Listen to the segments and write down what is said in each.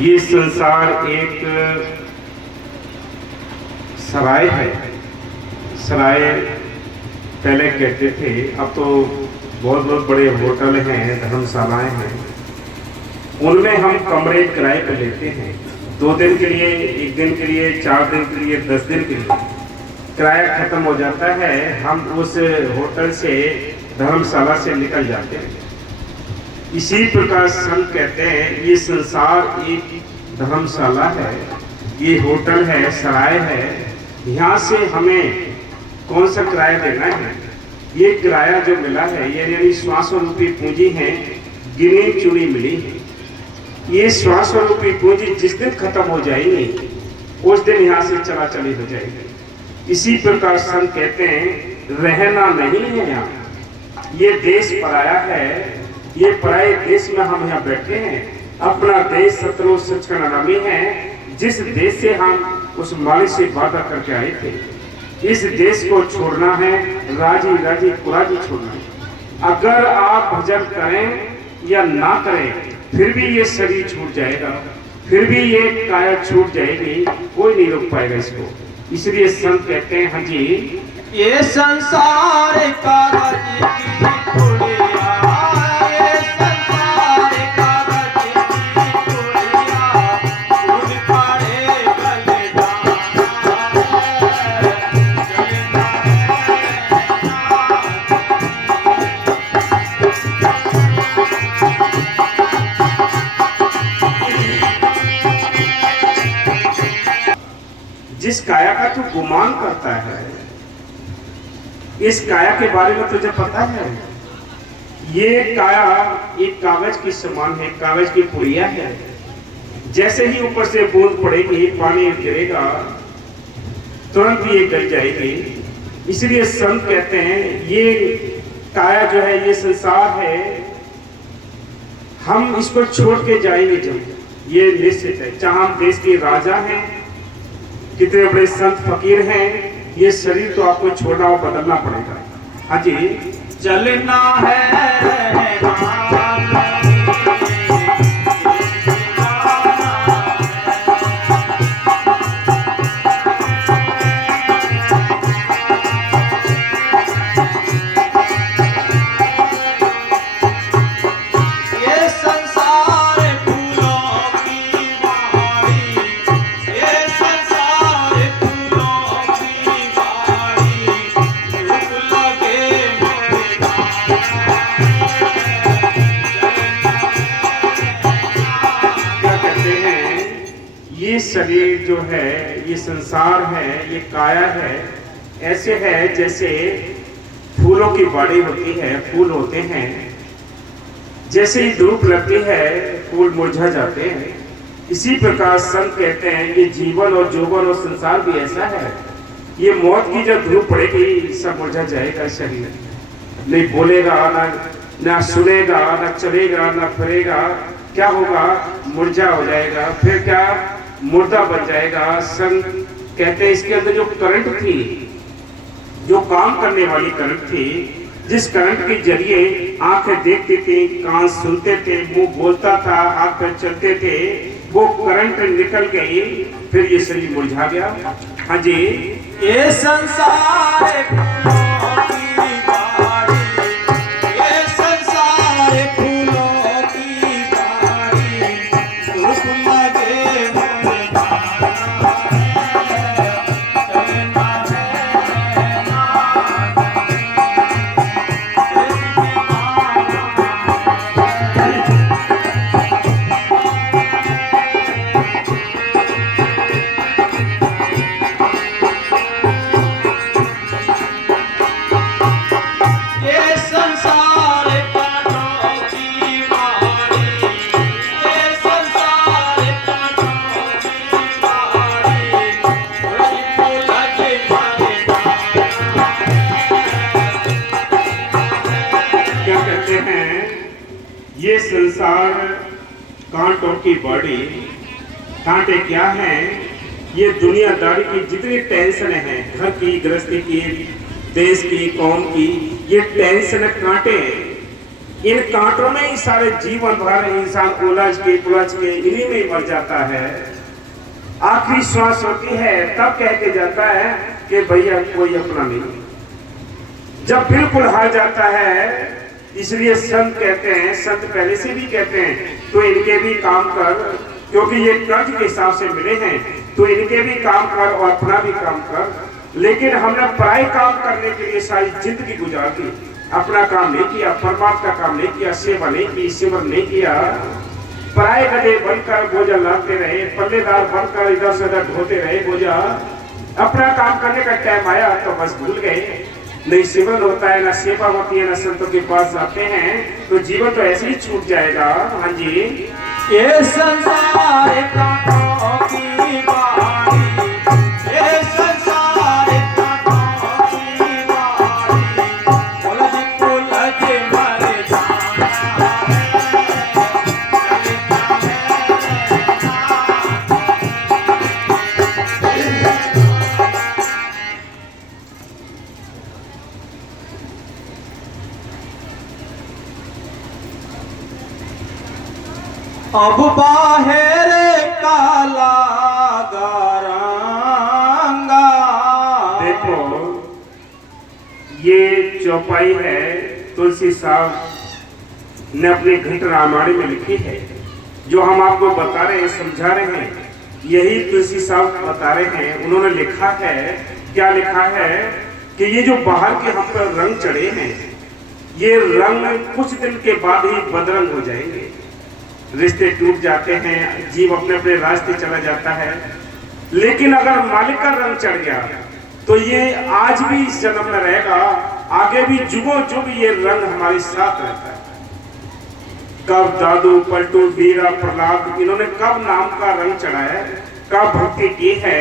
ये संसार एक सराय है। सराय पहले कहते थे, अब तो बहुत बहुत बड़े होटल हैं, धर्मशालाएं हैं, उनमें हम कमरे किराए पर लेते हैं। 2 दिन के लिए, 1 दिन के लिए, 4 दिन के लिए, 10 दिन के लिए किराया खत्म हो जाता है, हम उस होटल से, धर्मशाला से निकल जाते हैं। इसी प्रकार संत कहते हैं ये संसार एक धर्मशाला है, ये होटल है, सराय है। यहाँ से हमें कौन सा किराया देना है? ये किराया जो मिला है, ये यानी श्वास रूपी पूंजी है, गिनी चुनी मिली है। ये श्वास रूपी पूंजी जिस दिन खत्म हो जाएगी उस दिन यहाँ से चला चली हो जाएगी। इसी प्रकार संत कहते हैं रहना नहीं है यहाँ, ये देश पराया है, ये पराये देश में हम यहाँ बैठे हैं। अपना देश सतरो सचखंड अनामी है, जिस देश से हम उस मालिक से वादा करके आए थे। इस देश को छोड़ना है, राजी राजी कुराजी छोड़ना है। अगर आप भजन करें या ना करें फिर भी ये शरीर छूट जाएगा, फिर भी ये काया छूट जाएगी, कोई नहीं रोक पाएगा इसको। इसलिए संत कहते हैं हाँ जी, ये संसार का जिस काया का तू गुमान करता है, इस काया के बारे में तुझे पता है? ये काया एक कागज की समान है, कागज की पुड़िया है। जैसे ही ऊपर से बूंद पड़ेगी, पानी गिरेगा, तुरंत ये गल जाएगी। इसलिए संत कहते हैं ये काया जो है, ये संसार है, हम इसको छोड़ के जाएंगे जब, ये निश्चित है। चाहे हम देश के राजा हैं, कितने बड़े संत फकीर हैं, ये शरीर तो आपको छोड़ना और बदलना पड़ेगा। हाँ जी, चलना है शरीर जो है, ये संसार है, ये काया है, ऐसे है जैसे फूलों की बाड़ी होती है, फूल होते हैं, जैसे ही धूप लगती है फूल मुरझा जाते हैं। इसी प्रकार संत कहते हैं ये जीवन और यौवन और संसार भी ऐसा है, ये मौत की जब धूप पड़ेगी सब मुरझा जाएगा। शरीर नहीं बोलेगा, ना सुनेगा, ना चलेगा, ना फिरेगा, क्या होगा? मुरझा हो जाएगा, फिर क्या? मुर्दा बन जाएगा। संत कहते हैं इसके अंदर जो करंट थी, जो काम करने वाली करंट थी, जिस करंट के जरिए आंखें देखती थी, कान सुनते थे, मुंह बोलता था, हाथ पैर चलते थे, वो करंट निकल गई, फिर ये शरीर मुरझा गया। हाँ जी, ये संसार ये संसार कांटों की बाड़ी। कांटे क्या हैं? ये दुनियादारी की जितनी टेंशन है, घर की, गृहस्थी की, देश की, कौम की, ये टेंशन कांटे हैं। इन कांटों में ही सारे जीवन भर इंसान उलझ के इन्हीं में ही मर जाता है। आखिरी श्वास होती है तब कह के जाता है कि भैया कोई अपना नहीं। जब बिल्कुल हार जाता है, इसलिए संत कहते हैं, संत पहले से भी कहते हैं, तो इनके भी काम कर, क्योंकि ये कर्ज के हिसाब से मिले हैं, तो इनके भी काम कर और अपना भी काम कर। लेकिन हमने पराई काम करने के लिए सारी जिंदगी गुजार दी, अपना काम नहीं किया, परमात्मा का काम नहीं किया, सेवा नहीं की, सिमरन नहीं किया। पराए गधे बनकर बोझा लाते रहे, पल्लेदार बनकर इधर से उधर ढोते रहे बोझा। अपना काम करने का टाइम आया तो बस भूल गए। नहीं सिमरन होता है, ना सेवा होती है, ना संतों के पास जाते हैं, तो जीवन तो ऐसे ही छूट जाएगा। हाँ जी, ये संसार कांटों की बारी, ये संसार कांटों की बारी, उलझ उलझ मर जाना है, अब बाहर काला गारंगा। देखो ये चौपाई है तुलसी साहब ने अपने घंट रामायण में लिखी है, जो हम आपको बता रहे हैं, समझा रहे हैं, यही तुलसी साहब बता रहे हैं। उन्होंने लिखा है, क्या लिखा है कि ये जो बाहर के हम पर रंग चढ़े हैं, ये रंग कुछ दिन के बाद ही बदरंग हो जाएंगे, रिश्ते टूट जाते हैं, जीव अपने अपने रास्ते चला जाता है। लेकिन अगर मालिक का रंग चढ़ गया तो ये आज भी इस जन्म में रहेगा, आगे भी जुगों जुग ये रंग हमारे साथ रहता है। कब दादू पलटू वीरा प्रहलाद इन्होंने कब नाम का रंग चढ़ाया, कब भक्ति की है,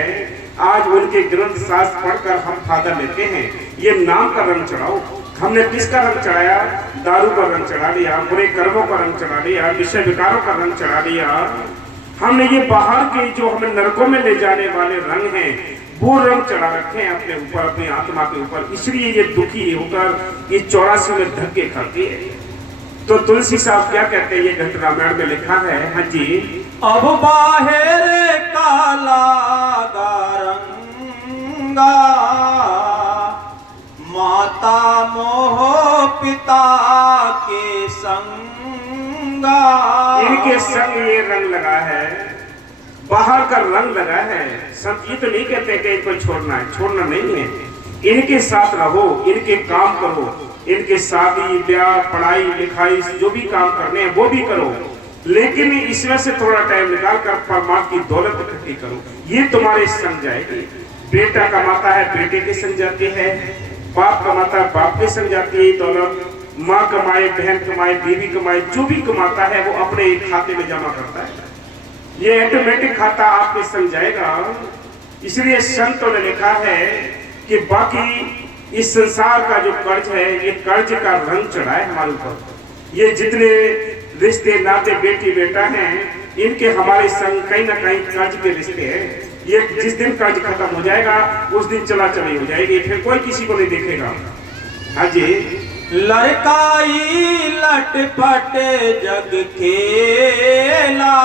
आज उनके ग्रंथ शास्त्र पढ़कर हम फायदा लेते हैं। ये नाम का रंग चढ़ाओ। हमने किसका रंग चढ़ाया? दारू का रंग चढ़ा लिया, बुरे कर्मों का रंग चढ़ा लिया, विषय विकारों का रंग चढ़ा लिया। हमने ये बाहर के जो हमें नरकों में ले जाने वाले रंग हैं, वो रंग चढ़ा रखे हैं अपने ऊपर, अपनी आत्मा के ऊपर। इसलिए ये दुखी होकर ये 84 में धक्के खाती है। तो तुलसी साहब क्या कहते हैं, ये घंट रामायण में लिखा है। हाँ जी, अब बाहर काला गारंगा, माता मोह पिता के संगा। इनके संग ये रंग लगा है, बाहर का रंग लगा है। संत ये तो नहीं कहते कि इनको छोड़ना है, छोड़ना नहीं है। इनके साथ रहो, इनके काम करो, इनके शादी ब्याह पढ़ाई लिखाई जो भी काम करने हैं वो भी करो, लेकिन इसमें से थोड़ा टाइम निकाल कर परमात्मा की दौलत इकट्ठी करो। ये तुम्हारे संग जाएगी। बेटा कमाता है बेटे के संग जाती है, बाप कमाता है बाप के संग जाती है दौलत। माँ कमाए, बहन कमाए, बीवी कमाए, जो भी कमाता है वो अपने खाते में जमा करता है। ये ऑटोमेटिक खाता आपके संग जाएगा। इसलिए संतों ने लिखा है कि बाकी इस संसार का जो कर्ज है, ये कर्ज का रंग चढ़ा है हमारे ऊपर। ये जितने रिश्ते नाते बेटी बेटा हैं, इनके हमारे संग कहीं ना कहीं कर्ज के रिश्ते हैं। ये जिस दिन कर्ज खत्म हो जाएगा उस दिन चला चली हो जाएगी, फिर कोई किसी को नहीं देखेगा। हाँ जी, लड़काई लटपट जग खेला।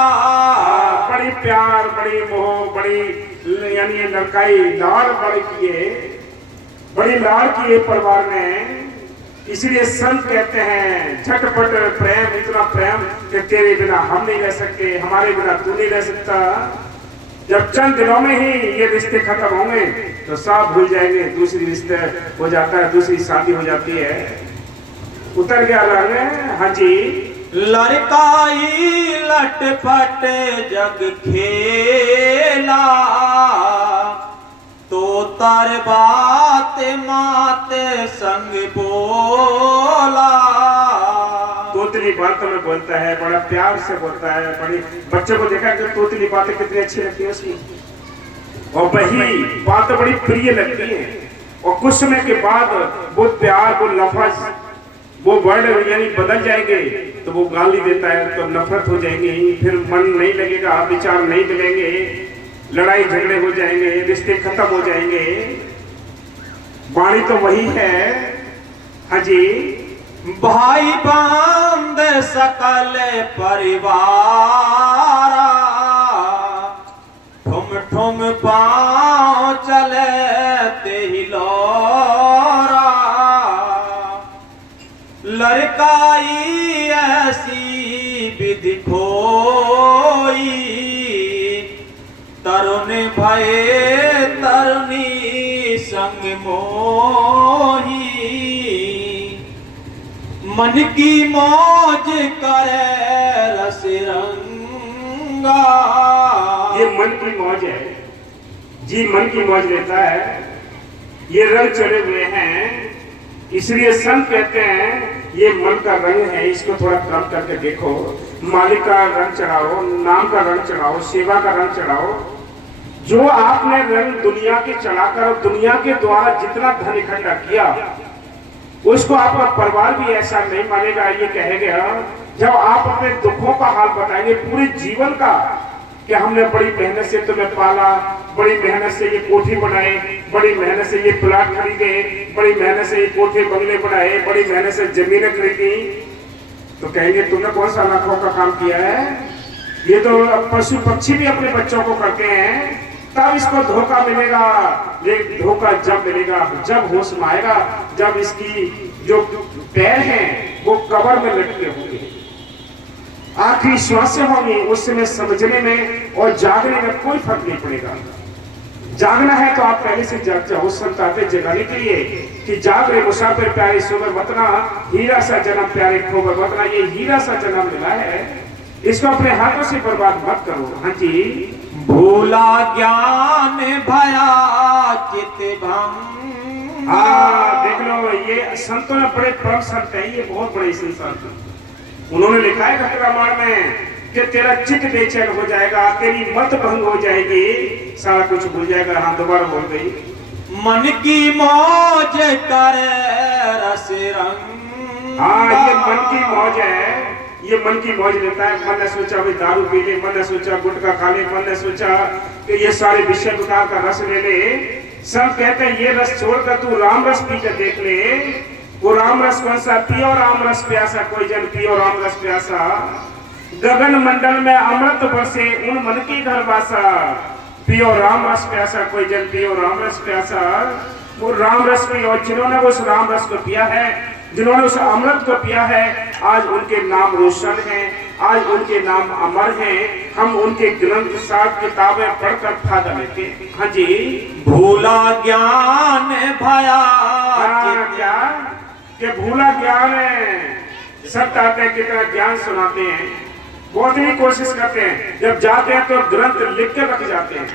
बड़ी प्यार, बड़ी मोह, बड़ी यानी ये लड़काई लाड़ बड़ी किए, बड़ी लाड़ किए परिवार ने। इसलिए संत कहते हैं झटपट प्रेम, इतना प्रेम कि तेरे बिना हम नहीं रह सकते, हमारे बिना तू नहीं रह सकता। जब चंद दिनों में ही ये रिश्ते खत्म होंगे तो सब भूल जाएंगे, दूसरी रिश्ते हो जाता है, दूसरी शादी हो जाती है। उतर गया रंग। हाँ जी, लड़काई लटपट जग खेला, तो तार बात मात संग बोला। तोतली बातों में बोलता है, बड़ा प्यार से बोलता है। बड़ी बच्चों को देखा कि तोतली बातें कितनी अच्छी लगती है उसकी, और वही बात बड़ी प्रिय लगती है। और कुछ समय के बाद वो प्यार, वो लफ्ज, वो वर्ड यानी बदल जाएंगे। तो वो गाली देता है तो नफरत हो जाएंगी, फिर मन नहीं लगेगा, विचार नहीं मिलेंगे, लड़ाई झगड़े हो जाएंगे, रिश्ते खत्म हो जाएंगे। वाणी तो वही है। हाँ जी, भाई बहन आनंद सकल परिवारा, ठुम ठुम पाँव चले ते हिलोरा, लड़काई ऐसी विधि खोई, तरुण भये तरुणी संग मोही, मन की मौज करे रस रंगा। ये मन की मौज है जी, मन की मौज लेता है। ये रंग चढ़े हुए हैं, इसलिए संत कहते हैं ये मन का रंग है, इसको थोड़ा कम करके देखो। मालिक का रंग चढ़ाओ, नाम का रंग चढ़ाओ, सेवा का रंग चढ़ाओ। जो आपने रंग दुनिया के चढ़ाकर दुनिया के द्वारा जितना धन इकट्ठा किया, उसको आपका परिवार भी ऐसा नहीं मानेगा। ये कहे गया जब आप अपने दुखों का हाल बताएंगे पूरे जीवन का, कि हमने बड़ी मेहनत से तुम्हें पाला, बड़ी मेहनत से ये कोठी बनाए, बड़ी मेहनत से ये प्लाट खरीदे, बड़ी मेहनत से ये कोठे बंगले बनाए, बड़ी मेहनत से जमीनें खरीदी, तो कहेंगे तुमने कौन सा लाखों का काम किया है? ये तो पशु पक्षी भी अपने बच्चों को करते हैं, तब इसको धोखा मिलेगा। ये धोखा जब मिलेगा, जब होश में आएगा, जब इसकी जो पैर हैं वो कब्र में लटके होंगे, आखिरी श्वासें होंगी, उस समय समझने में और जागने में कोई फर्क नहीं पड़ेगा। जागना है तो आप पहले से जाग जाओ। संत आते जगाने के लिए कि जाग रे मुसाफिर प्यारे सोबर मतना, हीरा सा जन्म प्यारे खोबर मतना। ये हीरा सा जन्म मिला है, इसको अपने हाथों से बर्बाद मत करो। हाँ जी। भूला ज्ञान भया चित भंग। देख लो, ये संतों ने बड़े परम संत है, ये बहुत बड़े संत। उन्होंने लिखा है घट रामायण में कि तेरा चित्त बेचैन हो जाएगा, तेरी मत भंग हो जाएगी, सारा कुछ भूल जाएगा। हाँ, दोबारा बोल गई। मन की मौज करे रस रंग। हाँ, ये मन की मौज है, ये मन की मौज लेता है। मन ने सोचा भाई दारू पी ले, मन ने सोचा गुटखा खा ले, मन ने सोचा कि ये सारे विषय विकार का रस ले ले। सब कहते हैं ये रस छोड़कर तू राम रस पी कर देख ले। वो राम रस कौन सा? पियो राम रस प्यासा, कोई जन पियो राम रस प्यासा। गगन मंडल में अमृत बरसे उन मन की घर वासा, पियो राम रस प्यासा, कोई जन पियो राम रस प्यासा। वो राम रस पियो, जिन्होंने उस राम रस को पिया है, जिन्होंने उस अमृत को पिया है, आज उनके नाम रोशन हैं, आज उनके नाम अमर हैं। हम उनके ग्रंथ साथ किताबें पढ़कर फायदा लेते हैं। हाँ जी। भूला ज्ञान भया क्या कि भूला ज्ञान है। सब चाहते हैं कितना ज्ञान सुनाते हैं, बहुत ही कोशिश करते हैं, जब जाते हैं तो ग्रंथ लिख के रख जाते हैं,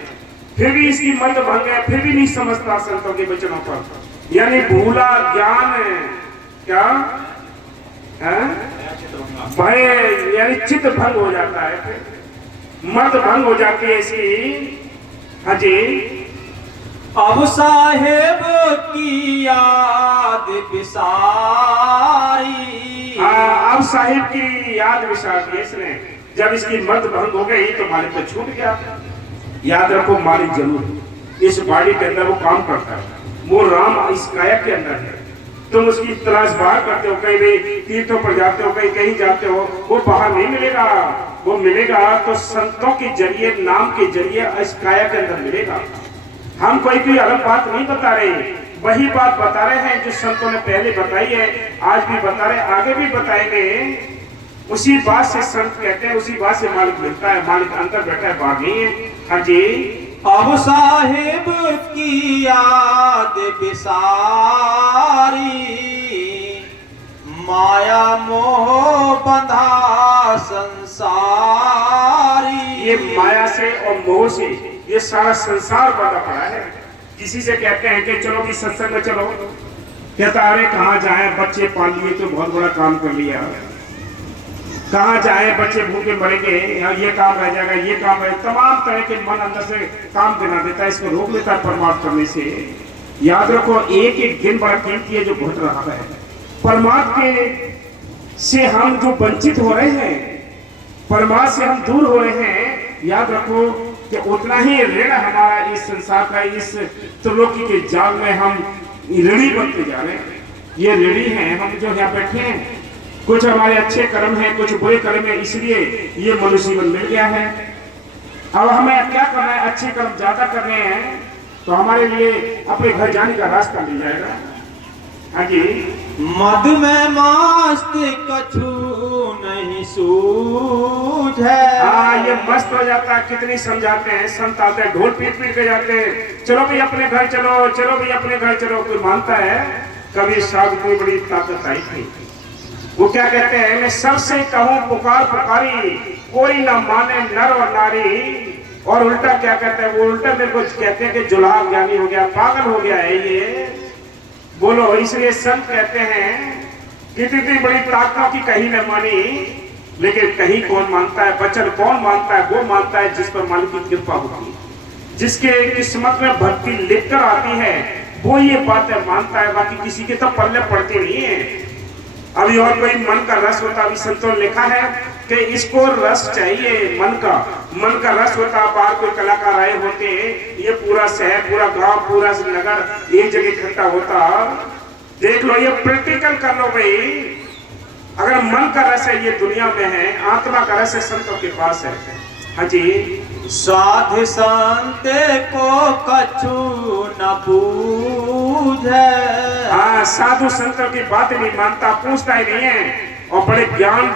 फिर भी इसकी मत भंग है, फिर भी नहीं समझता संतों के वचनों पर। यानी भूला ज्ञान क्या है? भय, यानी चित्त भंग हो जाता है, मत भंग हो जाती है इसकी। हाँ जी। अब साहेब की याद बिसारी। अब साहिब की याद विसार दी इसने। जब इसकी मत भंग हो गई तो मालिक तो छूट गया। याद रखो, मालिक जरूर इस बॉडी के अंदर वो काम करता है, वो राम इस काया के अंदर है। तुम उसकी तलाश बाहर करते हो, कहीं भी तीर्थों पर जाते हो, कहीं जाते हो, वो बाहर नहीं मिलेगा। वो मिलेगा तो संतों के जरिए, नाम के जरिए इस काया के अंदर मिलेगा। हम कोई अलग बात नहीं बता रहे, वही बात बता रहे हैं जो संतों ने पहले बताई है, आज भी बता रहे, आगे भी बताएंगे। उसी बात से संत कहते हैं, उसी बात से मालिक मिलता है। मालिक अंदर बैठा है, बाहर नहीं है। हाँ जी। अब साहिब की याद बिसारी, माया मोह बंधा संसारी। ये माया से और मोह से ये सारा संसार बंधा पड़ा है। किसी से कहते हैं कि चलो भी सत्संग में चलो, कहता अरे कहाँ जाए, बच्चे पाल लिए तो बहुत बड़ा काम कर लिया, कहाँ जाए, बच्चे भूखे मरेंगे, ये काम रह जाएगा, ये काम रह, तमाम तरह के मन अंदर से काम बना देता है, इसको रोक लेता है परमार्थ करने से। याद रखो, एक एक दिन बड़ा कीमती है जो घट रहा है। परमार्थ के से हम जो वंचित हो रहे हैं, परमार्थ से हम दूर हो रहे हैं, याद रखो कि उतना ही ऋण हमारा इस संसार का, इस त्रिलोकी के जाल में हम ऋणी बनते जा रहे हैं। ये ऋणी हैं हम जो यहाँ बैठे हैं, कुछ हमारे अच्छे कर्म हैं, कुछ बुरे कर्म हैं, इसलिए ये मनुष्य जीवन मिल गया है। अब हमें क्या करना है, अच्छे कर्म ज्यादा करने हैं तो हमारे लिए अपने घर जाने का रास्ता मिल जाएगा। हाँ जी। मद में मस्त कछु नहीं सूझे। हाँ, ये मस्त हो जाता है। कितनी समझाते हैं, संत आते हैं, ढोल पीट पीट के जाते हैं, चलो भाई अपने घर चलो, चलो भाई अपने घर चलो। कोई मानता है? कभी साधु की बड़ी ताकत आई थी। वो क्या कहते हैं, मैं सबसे कहूं पुकार पुकारी, कोई ना माने नर और नारी। और उल्टा क्या कहते हैं, वो उल्टा मेरे को कहते हैं कि जुलाहा ज्ञानी हो गया, पागल हो गया है ये। बोलो, इसलिए संत कहते हैं कितनी बड़ी ताकतों की कहीं न मानी, लेकिन कहीं कौन मानता है, वचन कौन मानता है? वो मानता है जिस पर मालिक की कृपा होती है, जिसके किस्मत में भक्ति लिखकर आती है, वो ये बातें मानता है। बाकी किसी के तो पल्ले पड़ती नहीं है। अभी और कोई मन का रस होता, अभी संतों ने लिखा है कि इसको रस चाहिए, मन का रस होता। बाहर कोई कलाकार आए होते, ये पूरा शहर, पूरा गांव, पूरा नगर एक जगह इकट्ठा होता। देख लो, ये प्रैक्टिकल कर लो भाई। अगर मन का रस है ये दुनिया में है, आत्मा का रस है संतों के पास है। हाँ जी। साध संत को कछु न पूझे। हाँ, साधु संतों की बात नहीं मानता, पूछता ही नहीं है, और बड़े ज्ञान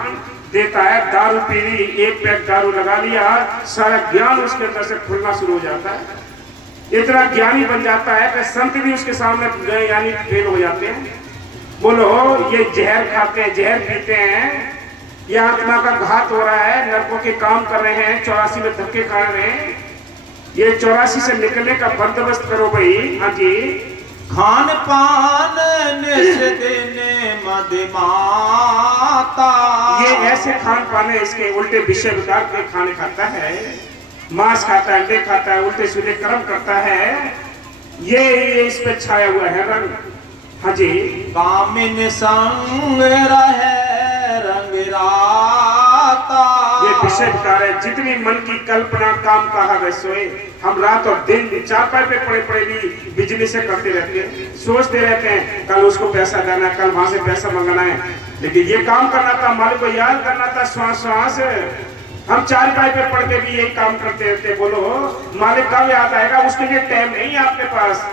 देता है। दारू पी ली, एक पैक दारू लगा लिया, सारा ज्ञान उसके अंदर से खुलना शुरू हो जाता है। इतना ज्ञानी बन जाता है कि संत भी उसके सामने यानी फेल हो जाते हैं। बोलो, ये जहर खाते हैं, जहर पीते हैं, ये आत्मा का घात हो रहा है, नरकों के काम कर रहे हैं, 84 में धक्के खा रहे हैं। ये 84 से निकलने का बंदोबस्त करो भाई। हाँ जी। खान पान निस दिन मदिमाता। ये ऐसे खान पान है, इसके उल्टे विषय विकार के खाने खाता है, मांस खाता है, अंडे खाता है, उल्टे सीधे कर्म करता है। ये इस पे छाया हुआ है रंग। हाँ जी। कामिन संग रहे रंग राता। ये विषय विकार है। जितनी मन की कल्पना काम कहा गए सोए। हम रात और दिन चारपाई पे पड़े पड़े भी बिजली से करते रहते हैं, सोचते रहते हैं कल उसको पैसा देना है, कल वहां से पैसा मंगाना है। लेकिन ये काम करना था, मालिक को याद करना था श्वास श्वास। हम चारपाई पे पड़ के भी यही काम करते रहते। बोलो, मालिक कब याद आएगा? उसके लिए टाइम नहीं है आपके पास।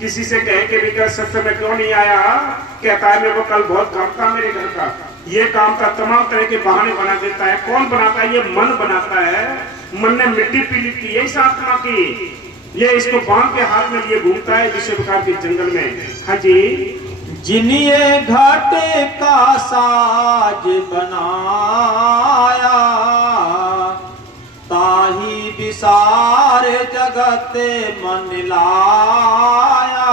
किसी से कहे कि भी कल सत्संग में क्यों नहीं आया, कहता है मेरे को कल बहुत काम था मेरे घर का, ये काम था। तमाम तरह के बहाने बना देता है। कौन बनाता है? ये मन बनाता है। मन ने मिट्टी पी ली थी इस आत्मा की, ये इसको बांध के हाथ में लिए घूमता है विश्व विकार के जंगल में। हाँ जी। जिन्हें घट का साज बनाया, ताही विसार जगत मन लाया।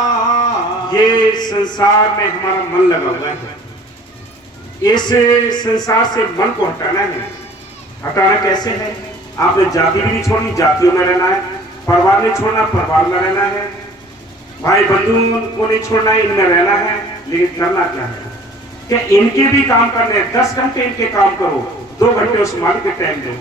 ये संसार में हमारा मन लगा हुआ है, इस संसार से मन को हटाना है। हटाना कैसे है? आपने जाति भी नहीं छोड़नी, जातियों में रहना है। परिवार नहीं छोड़ना, परिवार में रहना है। भाई बंधु को नहीं छोड़ना है, इनमें रहना है। लेकिन करना क्या है कि इनके भी काम करने हैं। 10 घंटे इनके काम करो, 2 घंटे उस मालिक के टाइम दो,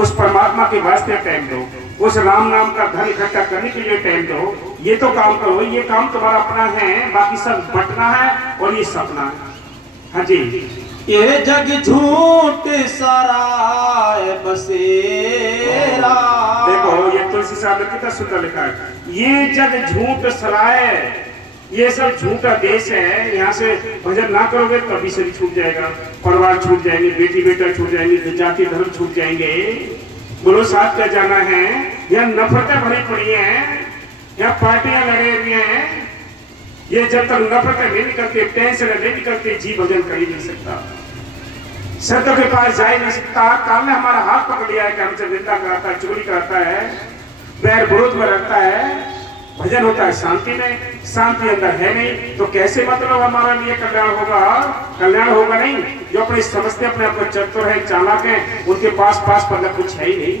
उस परमात्मा के वास्ते टाइम दो, उस राम नाम का धन इकट्ठा करने के लिए टाइम दो। ये तो काम करो, ये काम तुम्हारा अपना है, बाकी सब बंटना है और ये सपना है। हाँ जी। ये जग झूठ सराय बसेरा। देखो, ये तुलसी साहब ने कितना सुंदर लिखा है। ये जग झूठ सराय, ये सब झूठा देश है। यहाँ से भजन ना करोगे तभी से छूट जाएगा, परिवार छूट जाएंगे, बेटी बेटा छूट जाएंगे, जाति धर्म छूट जाएंगे। बोलो, साथ क्या जाना है? यहाँ नफरतें भरी पड़ी हैं, यहाँ पार्टियां लगे हुए हैं। ये जब तक नफरतें नहीं निकलती, टेंशन नहीं निकलती, जी भजन कर ही नहीं सकता, संतों के पास जा ही नहीं सकता। काल ने हमारा हाथ पकड़ लिया है कि हमसे निंदा कराता है, चुगली कराता है, बैर विरोध में रहता है। भजन होता है शांति में, शांति अंदर है नहीं, तो कैसे मतलब हमारा लिए कल्याण होगा? कल्याण होगा नहीं। जो अपने समझते अपने आप को चतुर है, चालाक है, उनके पास पर कुछ है ही नहीं।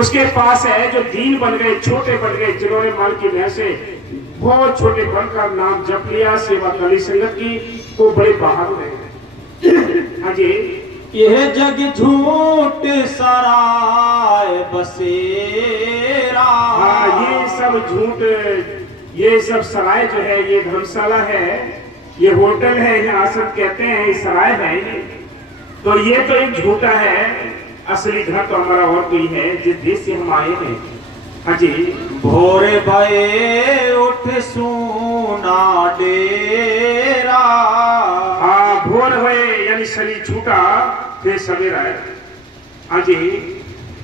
उसके पास है जो दीन बन गए, छोटे बन गए, जिन्होंने माल की नहर से बहुत छोटे बनकर नाम जप लिया, सेवा कली संगत की, वो बड़े बहादुर है। हाँ जी। यह जग झूठ सराय बसेरा। हाँ, ये सब झूठ, ये सब सराय जो है, ये धर्मशाला है, ये होटल है, यहाँ सब कहते हैं सराय है ये, तो ये तो एक झूठा है, असली घर तो हमारा और कोई है जिस देश से हम आए हैं। हाँ जी। भोरे भये उठ सूना डेरा। हाँ, भोर भये यानी शरीर छूटा फिर सवेरा है। हाँ जी।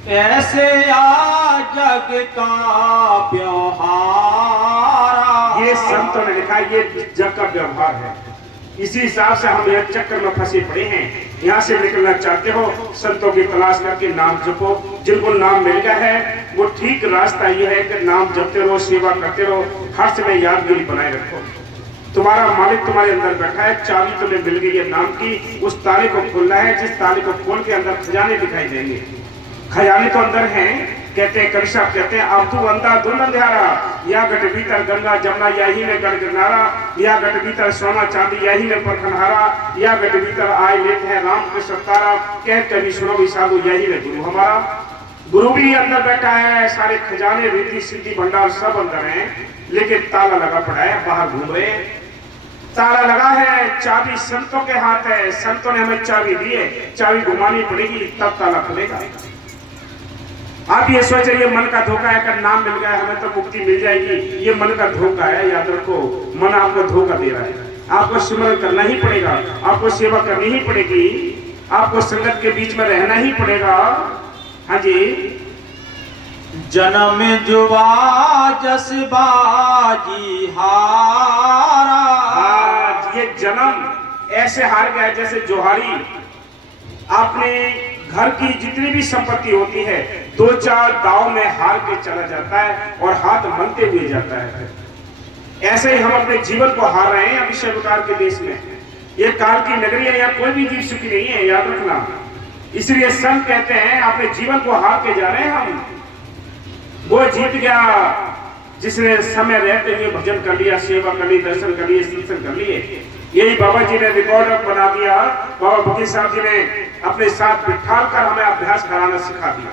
ऐसे आ जग का व्यवहार। ये संतों ने लिखा, ये जग का व्यवहार है। इसी हिसाब से हम यह चक्कर में फंसे पड़े हैं। यहाँ से निकलना चाहते हो, संतों की तलाश करके नाम जपो। जिनको नाम मिल गया है वो ठीक रास्ता ये है कि नाम जपते रहो, सेवा करते रहो, हर समय यादगिरी बनाए रखो। तुम्हारा मालिक तुम्हारे अंदर बैठा है, चाबी तुम्हें मिल गई है नाम की, उस ताले को खोलना है, जिस ताले को खोल के अंदर खजाने दिखाई देंगे। खजाने तो अंदर हैं, कहते हैं कविशा कहते हैं, अब तू अंधा धुन अंधियारा, या गट भीतर गंगा जमुना यही में गढ़ गिरनारा, या गट भीतर सोना चांदी यही में परखनहारा, या गट भीतर आए लेते हैं राम कृष्ण तारा, कह कभी सुनो भी साधु यही में गुरु हमारा। गुरु भी अंदर बैठा है, सारे खजाने रीति सिद्धि भंडार सब अंदर हैं, लेकिन ताला लगा पड़ा है, बाहर घूम रहे। ताला लगा है, चाबी संतों के हाथ है, संतों ने हमें चाबी दी है, चाबी घुमानी पड़ेगी तब ताला खुलेगा। आप ये सोचे ये मन का धोखा है, अगर नाम मिल गया हमें तो मुक्ति मिल जाएगी, ये मन का धोखा है। याद रखो, मन आपको धोखा दे रहा है। आपको सिमरन करना ही पड़ेगा, आपको सेवा करनी ही पड़ेगी, आपको संगत के बीच में रहना ही पड़ेगा। हाँ जी। जन्म जुबा जस बाजी हारा। आज ये जन्म ऐसे हार गया जैसे जोहारी आपने घर की जितनी भी संपत्ति होती है, दो चार दाव में हार के चला जाता है और हाथ मलते हुए जाता है। ऐसे ही हम अपने जीवन को हार रहे हैं अभी विकार के देश में। ये काल की नगरी है, यहाँ कोई भी जीव सुखी नहीं है, याद रखना। इसलिए संत कहते हैं अपने जीवन को हार के जा रहे हैं हम। वो जीत गया जिसने समय रहते हुए भजन कर लिया, सेवा कर ली, दर्शन कर लिए, सत्संग कर लिए। यही बाबा जी ने रिकॉर्ड बना दिया। बाबा बकीर साहब जी ने अपने साथ बिठा कर हमें अभ्यास कराना सिखा दिया।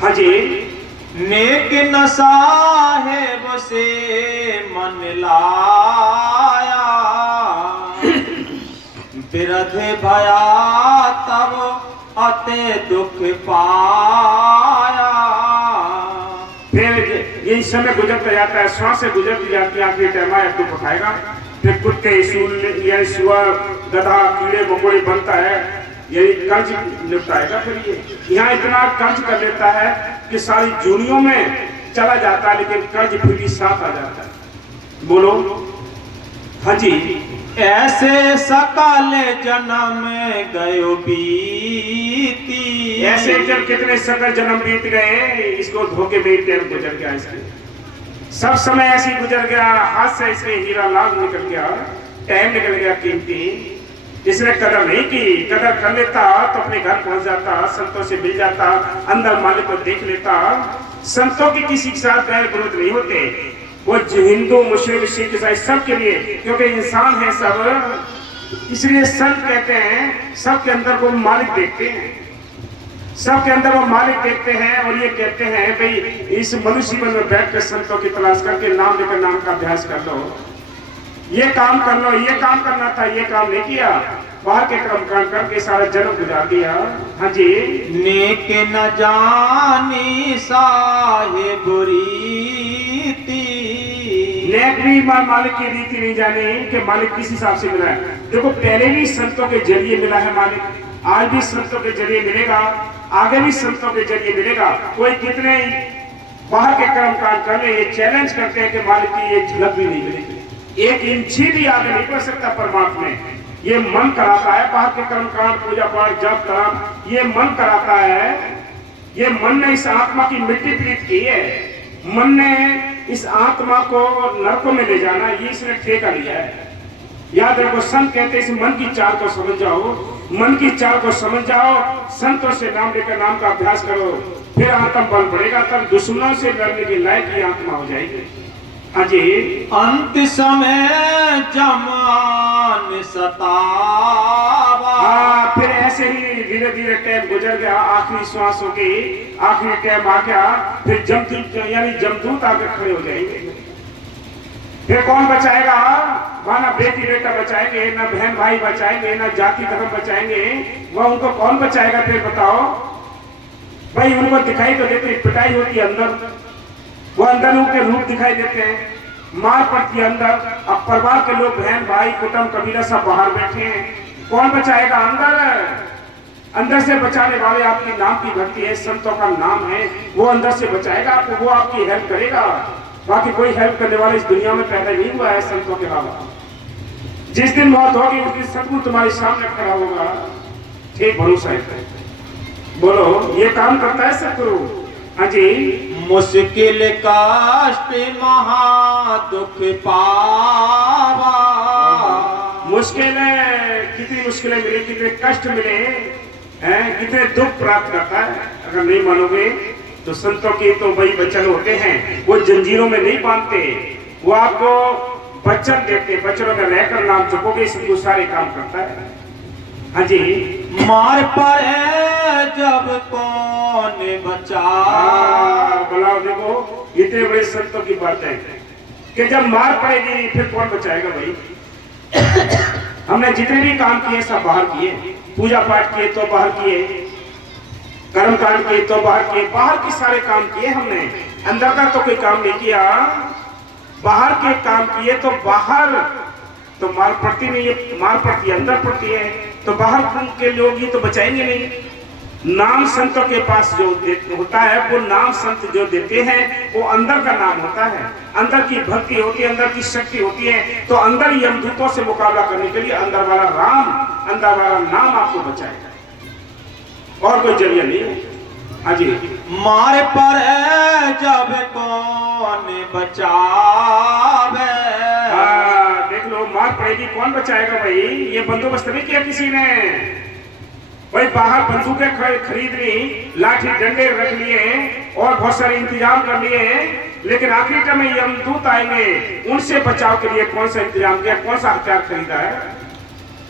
हाँ जी। नेक नशा है बसे मन लाया, बिरध भया तब अते दुख पाया। फिर यही समय गुजरता जाता है, श्वासें गुजरती जाती है, आखिरी टाइम आया दुख उठाएगा। फिर कुत्ते, सूअर, सुअर, गधा, कीड़े मकोड़े बनता है, यही कर्ज निपटाएगा। फिर ये यहाँ इतना कर्ज कर लेता है कि सारी जूनियों में चला जाता है, लेकिन कर्ज फिर भी साथ आ जाता है। बोलो। हाँ जी। ऐसे सकल जन्म गयो बीती। ऐसे जब कितने सकल जन्म बीत गए, इसको धोखे में टाइम गुजर गया, इसके सब समय ऐसे ही गुजर गया, हाथ से इसके हीरा लाल निकल गया, टाइम निकल गया कीमती। इसने कदर नहीं की, कदर कर लेता तो अपने घर पहुंच जाता, संतों से मिल जाता, अंदर मालिक को देख लेता। संतों की किसी के साथ गैर विरोध नहीं होते, वो हिंदू, मुस्लिम, सिख, ईसाई सबके लिए, क्योंकि इंसान है सब। इसलिए संत कहते हैं सबके अंदर वो मालिक देखते हैं, सबके अंदर वो मालिक देखते हैं और ये कहते हैं भाई इस मनुष्य जीवन में बैठकर संतों की तलाश करके नाम लेकर नाम का अभ्यास कर लो, ये काम कर लो, ये काम करना था, ये काम नहीं किया, बाहर के कर्म कांड करके सारा जन्म गुजार दिया। हाँ जी। नेक न जानी साहेब रीति। नेक भी मालिक की रीति नहीं जाने कि मालिक किस हिसाब से मिला है। देखो पहले भी संतों के जरिए मिला है मालिक, आज भी संतों के जरिए मिलेगा, आगे भी संतों के जरिए मिलेगा। कोई कितने बाहर के कर्म कांड कर ले, ये चैलेंज करते हैं कि मालिक की ये झलक भी नहीं मिलेगी, एक इंची भी आगे नहीं बढ़ सकता परमात्मा। ये मन कराता है, बाहर के कर्म कांड, पूजा पाठ, जप तप, ये मन कराता है। ये मन ने इस आत्मा की मिट्टी प्रीत की है, मन ने इस आत्मा को नरकों में ले जाना, ये इसने ठेका लिया है। याद रखो, संत कहते इस मन की चाल को समझ जाओ, मन की चाल को समझ जाओ, संतों से नाम लेकर नाम का अभ्यास करो, फिर आत्म बल बढ़ेगा, तब दुश्मनों से लड़ने की लायक की आत्मा हो जाएगी। हाँ जी। अंत समय जमान सतावा। फिर ऐसे ही धीरे धीरे टाइम गुजर गया, आखिरी श्वास हो गई, आखिरी टाइम आ गया, फिर जमदूत यानी जमदूत आकर खड़े हो जाएंगे। फिर कौन बचाएगा? वहाँ ना बेटी बेटा बचाएंगे, ना बहन भाई बचाएंगे, ना जाति धर्म बचाएंगे, वह उनको कौन बचाएगा? फिर बताओ भाई। उनको दिखाई तो देती, पिटाई होती है अंदर, वो अंदर उनके रूप दिखाई देते हैं, मार पड़ती है अंदर। अब परिवार के लोग, बहन भाई कुटुंब कबीला सब बाहर बैठे हैं, कौन बचाएगा? अंदर अंदर से बचाने वाले आपकी नाम की भक्ति है, संतों का नाम है, वो अंदर से बचाएगा आपको, वो आपकी हेल्प करेगा। बाकी कोई हेल्प करने वाला इस दुनिया में पैदा नहीं हुआ है संतों के अलावा। जिस दिन मौत होगी उस दिन सतगुरु तुम्हारे सामने खड़ा होगा, ठीक भरोसा है। बोलो, ये काम करता है सतगुरु? हाँ जी। मुश्किल कष्ट महा दुख पावा। मुश्किल कितनी मुश्किलें मिले, कितने कष्ट मिले हैं, कितने दुख प्राप्त करता है। अगर नहीं मानोगे तो संतों के तो वही वचन होते हैं, वो जंजीरों में नहीं बांधते, वो आपको वचन देते, वचनों में रहकर नाम जपोगे सब सारे काम करता है। हाँ जी। मार पर जब कौन बचा। बुलाओ, देखो इतने बड़े संतों की बात है कि जब मार पड़ेगी फिर कौन बचाएगा भाई। हमने जितने भी काम किए सब बाहर किए, पूजा पाठ किए तो बाहर किए, कर्म कांड किए तो बाहर किए, बाहर के सारे काम किए हमने, अंदर का तो कोई काम नहीं किया। बाहर के काम किए तो बाहर तो मार पड़ती नहीं है, मार पड़ती है अंदर पड़ती है, तो बाहर के लोग ही तो बचाएंगे नहीं। नाम संतों के पास जो होता है, वो नाम संत जो देते हैं वो अंदर का नाम होता है, अंदर की भक्ति होती है, अंदर की शक्ति होती है। तो अंदर यमदूतों से मुकाबला करने के लिए अंदर वाला राम, अंदर वाला नाम आपको बचाएगा, और कोई जरिया नहीं है। हाँ जी। मार पर जब कौन बचावे। देख लो, मार पड़ेगी कौन बचाएगा भाई? ये बंदोबस्त नहीं किया किसी ने भाई। बाहर बंदूकें खरीद ली, लाठी डंडे रख लिए और बहुत सारे इंतजाम कर लिए, लेकिन आखिरी टाइम में यमदूत आएंगे, उनसे बचाव के लिए कौन सा इंतजाम किया, कौन सा हथियार खरीदा है?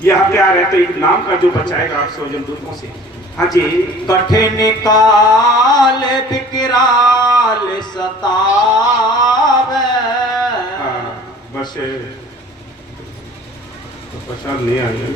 ये हथियार है तो एक नाम का जो बचाएगा आपसे यमदूतों से। हाँ जी। कठिन काल विकराल सतावे। बस तो प्रसाद नहीं आएगा।